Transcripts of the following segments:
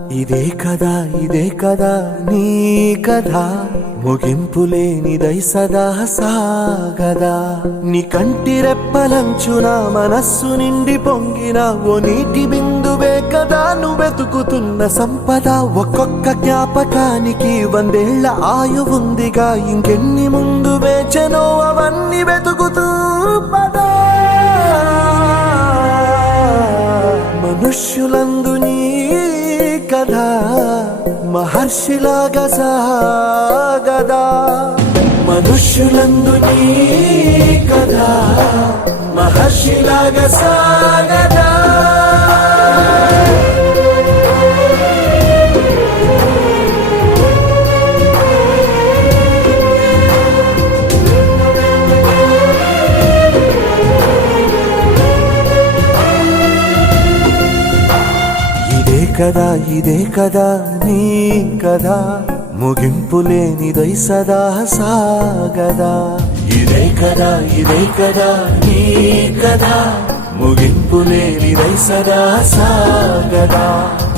ఇదే కదా నీ కథ ముగింపులేనిదై సదా సాగదా నీ కంటి రెప్పలంచున మనస్సు నిండి పొంగిన ఓ నీటి బిందువే కదా నువ్వెతుకుతున్న సంపద ఒక్కొక్క జ్ఞాపకానికి 100 ఏళ్ల ఆయువుందిగా ఇంకెన్ని ముందు వేచనో అవన్నీ వెతుకుతూ పదా మనుష్యులందు నీ కథ మహర్షిలాగా సాగదా మనుష్యులందు నీ కథ మహర్షిలాగా సాగదా ఇదే కదా నీ కథ ముగింపులేనిదై సదా సాగదా ఇదే కదా నీ కథ ముగింపులేనిదై సదా సాగదా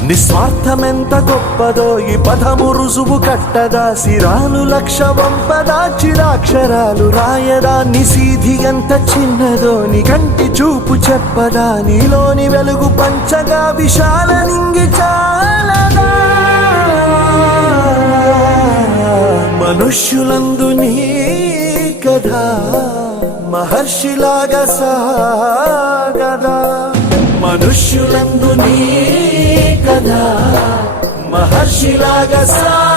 నిస్వార్థమెంత గొప్పదో ఈ పదము రుజువు కట్టదా సిరాలు లక్ష వంపదా చిరాక్షరాలు రాయదా నిసీధి ఎంత చిన్నదో నీ కంటి చూపు చెప్పదా నీలోని వెలుగు పంచగా విశాల నింగి చాలదా మనుష్యులందు నీ కథ మహర్షిలాగా సాగదా మనుష్యులందు నీ కథ మహర్షిలాగా సాగదా